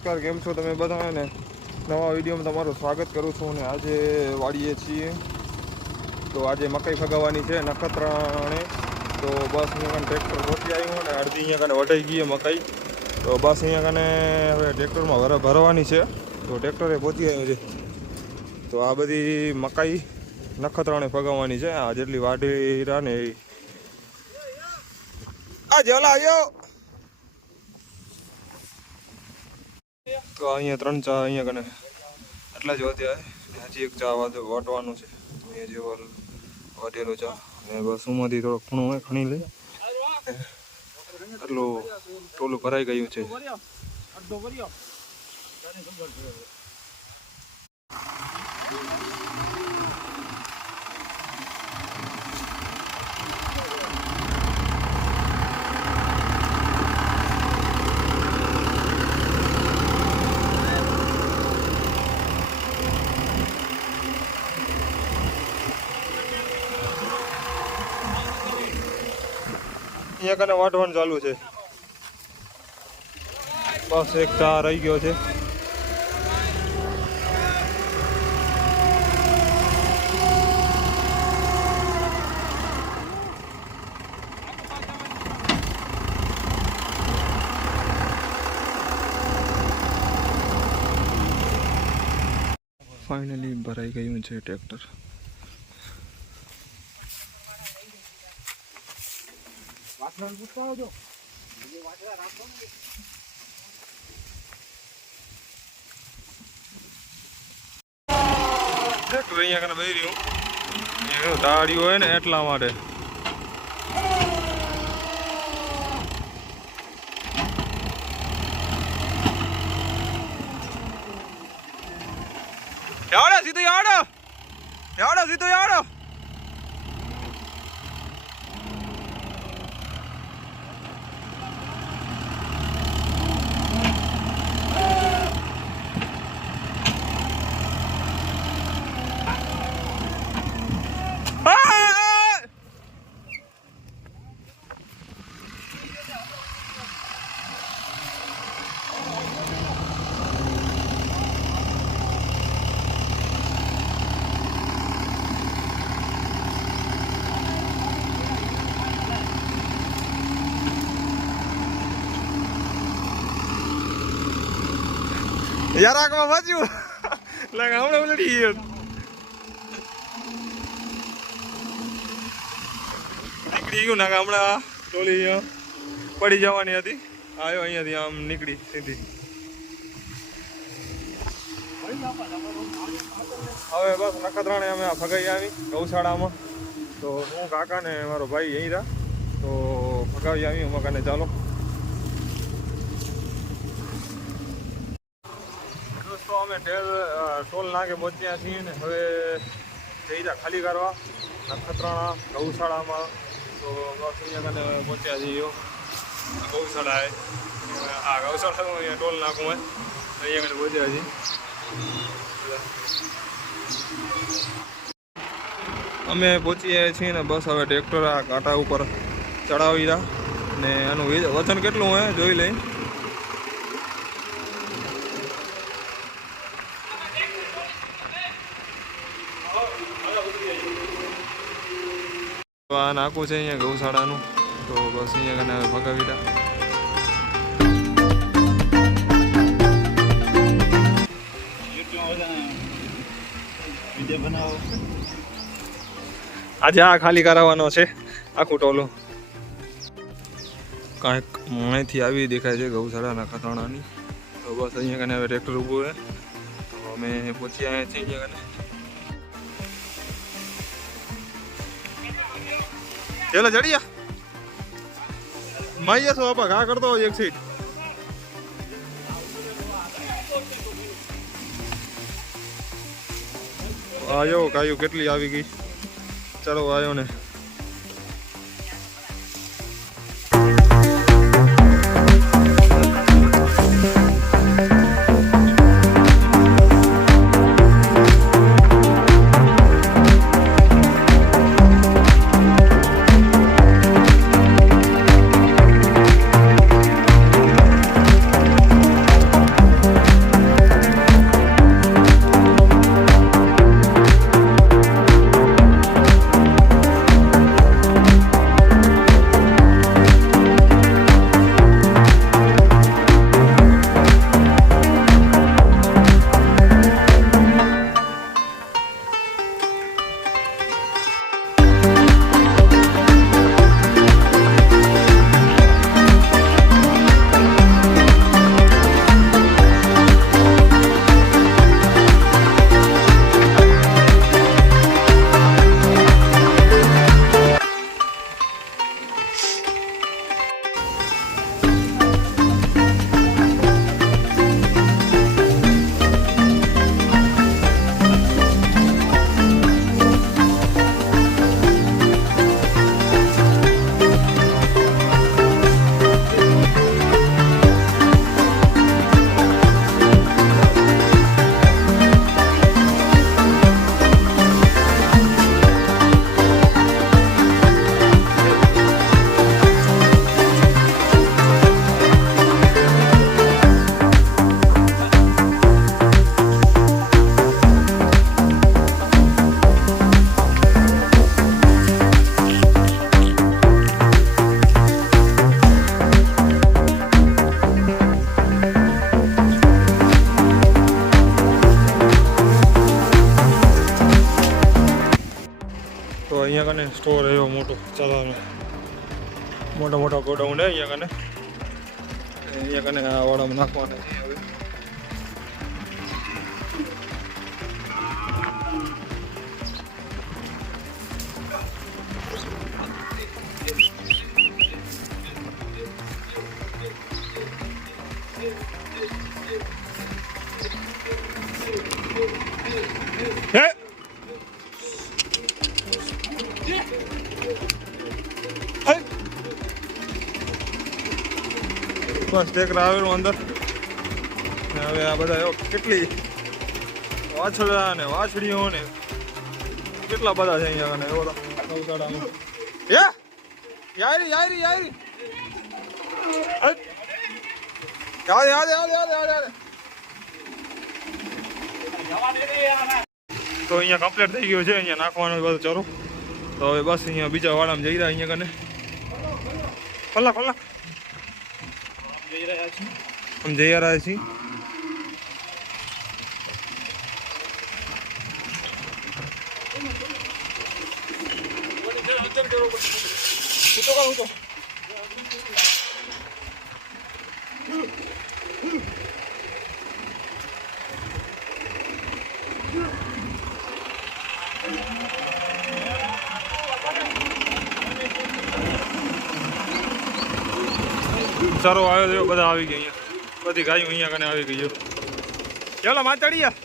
નમસ્કાર, કેમ છો તમે બધા? ને નવા વિડીયોમાં તમારું સ્વાગત કરું છું. ને આજે વાળીએ છીએ તો આજે મકાઈ ફગાવવાની છે નખત્રાણે. તો બસ અહીંયા કાને ટ્રેક્ટર પહોંચી આવ્યું ને અડધી અહીંયા કાને વઢાઈ ગઈ મકાઈ. તો બસ અહીંયા કાને હવે ટ્રેક્ટરમાં ભરવાની છે. તો ટ્રેક્ટરે પહોંચી આવ્યું છે. તો આ બધી મકાઈ નખત્રાણે ફગાવવાની છે. આ જેટલી વાઢી રહ્યા ને એ આ જલા આવ્યો. તો અહીંયા 3 ચા અહીંયા કને એટલા જ વધ્યા. હજી એક ચા વાટવાનું છે. અહીંયા જેવો વાટેલો ચા ને બસ ઉમાંથી થોડો ખૂણો હોય ખણી લઈ એટલું ટોલું ભરાઈ ગયું છે. અહીંયા કને વાટવાનું ચાલુ છે. બસ એક ચા રહી ગયો છે. ફાઇનલી ભરાઈ ગયું છે ટ્રેક્ટર. અહીંયા કને બેહી રહ્યું દાડિયું હોય ને એટલા માટે. સીધું યાડો. યાર આંખમાં વાંચ્યું લાગે હમણાં ઉલટી ગયો. નીકળી ગયું નાખા હમણાં ટોલી પડી જવાની હતી. આવ્યો અહીંયાથી આમ નીકળી સીધી. હવે બસ નખત્રાણે અમે ફગાઈ આવી ગૌશાળામાં. તો હું કાકા ને મારો ભાઈ અહીં રહ્યા. તો ફગાવી આવી મકાને. ચાલો તો અમે ટોલ નાકે પહોંચ્યા છીએ ને હવે જઈ રહ્યા ખાલી કરવા નખત્રાણા ગૌશાળામાં. તો બસ અહીંયા કને પહોંચ્યા છીએ ગૌશાળાએ. આ ગૌશાળા અહીંયા ટોલ નાકું હોય અહીંયા કને પહોંચ્યા છીએ. અમે પહોંચી આવ્યા છીએ ને બસ હવે ટ્રેક્ટર આ કાંટા ઉપર ચડાવી રહ્યા ને એનું વજન કેટલું હોય જોઈ લઈ. આ નાકું છે અહીંયા ગૌશાળાનું. તો બસ અહીંયા કને ભગાવી રહ્યા. આજે આ ખાલી કરાવવાનો છે આખું ટોલું. કાંઈક અહીંથી આવી દેખાય છે ગૌશાળા નખત્રાણાની. તો બસ અહીંયા કને હવે ટ્રેક્ટર ઊભું છે. તો અમે પહોંચી આવ્યા છીએ અહીંયા કને. ચલો ચડિયા માઈએ છો આપા ઘા કરતો હોય એક સીટ. આવ્યો કાયું કેટલી આવી ગઈ. ચાલો આવ્યો ને. મોટો ચાલો મોટા મોટા ગોડાઉન અહીંયા કને આ વાડામાં નાખવાના છે હવે. બસ ટેકર આવેલું અંદર. હવે આ બધા કેટલી વાછડા ને વાછડીઓ ને કેટલા બધા છે અહીંયા કને એવો ગૌશાળામાં. યારી યારી યારી યાદ તો અહીંયા કમ્પ્લીટ થઈ ગયું છે. અહીંયા નાખવાનું બધું ચાલો. તો હવે બસ અહીંયા બીજા વાડામાં જઈ રહ્યા. અહીંયા કને ખોલા ખોલા हम जई रहा छी. સારો આવ્યો બધા આવી ગયા અહીંયા. બધી ગાયો અહીંયા કને આવી ગઈ. ચાલો માતાડીયા.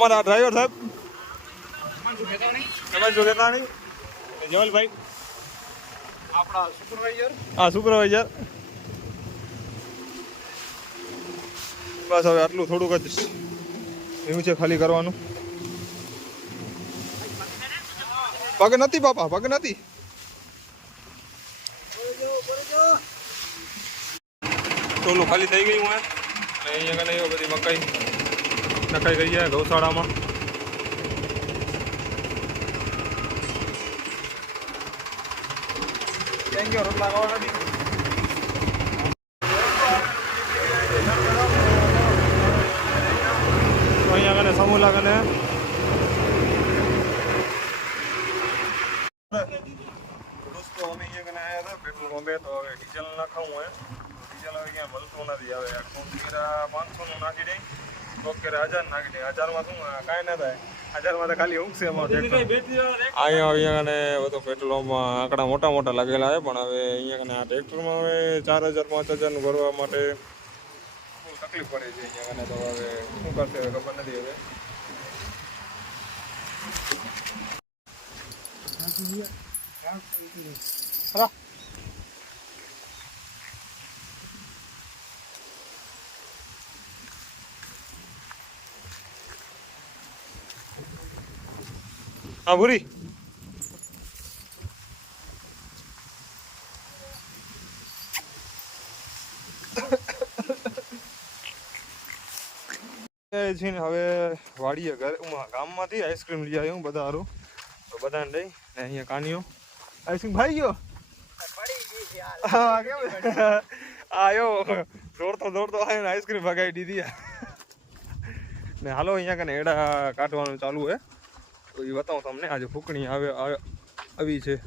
हमारा ड्राइवर साहब हिमांशु खेताणी जवल भाई આપણા સુપરવાઇઝર સુપરવાઇઝર બસ હવે આટલું થોડુંક જ એવું છે ખાલી કરવાનું. પગ નથી બાપા, પગ નથી. ટોલું ખાલી થઈ ગયું હોય અને અહીંયા કને બધી મકાઈ નખાઈ ગઈ છે ગૌશાળામાં. Thank you. રોટલા ખાવા નથી. અહીંયા કને સમૂલા કને દોસ્તો અમે અહીંયા કને આવ્યા હતા પેટ્રોલ પંપે. તો હવે ડીઝલ નાખાવું હોય. ડીઝલ હવે ક્યાં મળતું નથી. હવે 500 નું નાખી દઈ, 1000 નાખી દઈ. 1000માં શું કાંઈ ના થાય. 1000માં તો ખાલી ઊંઘશે એમાં. અહીંયા કને બધું પેટ્રોલમાં આંકડા મોટા મોટા લાગેલા છે. પણ હવે અહીંયા કને આ ટ્રેક્ટરમાં હવે 4000 5000 નું ભરવા માટે તકલીફ પડે છે અહીંયા અને તો હવે શું કરશે ખબર નથી હવે. હા ભૂરી છે ને હવે વાડીએ ઘરે ગામમાંથી આઈસ્ક્રીમ લઈ આવ્યો બધા હારું તો બધાને લઈ ને અહીંયા કાનીઓ આઈસ્ક્રીમ ખાઈ ગયો હા કેમ આવ્યો દોડતો આવ્યો ને આઈસ્ક્રીમ ભગાવી દીધી ને હાલો અહીંયા કને એડા કાઢવાનું ચાલુ હે તો એ બતાવું તમને આજે ફૂકણી આવી છે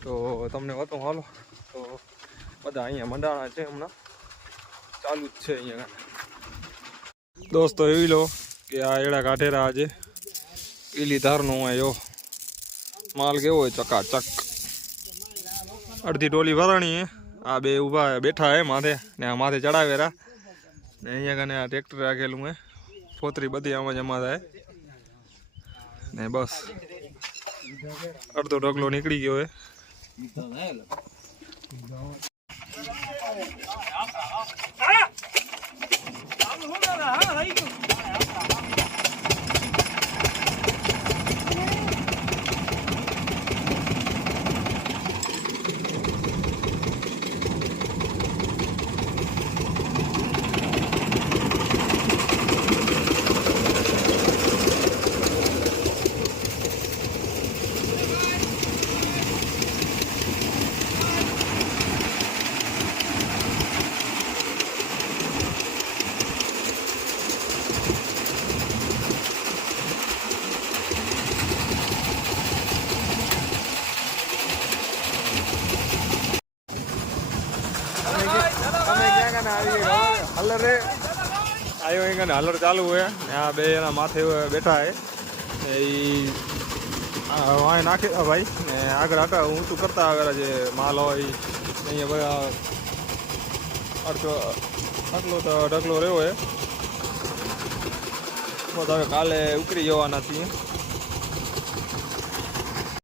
તો તમને બતાવું હાલો તો બધા અહીંયા મંડાણા છે હમણાં ચાલુ જ છે અહીંયા દોસ્તો એવી લો કે આ એડા કાઢેરા આજે પીલી ધારનું આવ્યો માલ કેવો હોય ચકાચક અડધી ટોલી ભરાણી હે આ બે ઊભા બેઠા હે માથે ને આ માથે ચડાવેરા ને અહીંયા કને આ ટ્રેક્ટર રાખેલું હે ફોતરી બધી આમાં જમા થાય ને બસ અડધો ઢગલો નીકળી ગયો હે હલર રે આવ્યો અહીંયા હલર ચાલુ હોય ને આ બે એના માથે બેઠા હે એ વાય નાખે ભાઈ ને આગળ હટા ઊંચું કરતા આવે જે માલ હોય અહીંયા બધા આટલો તો ઢગલો રહ્યો હે હવે કાલે ઉકળી જવાના છીએ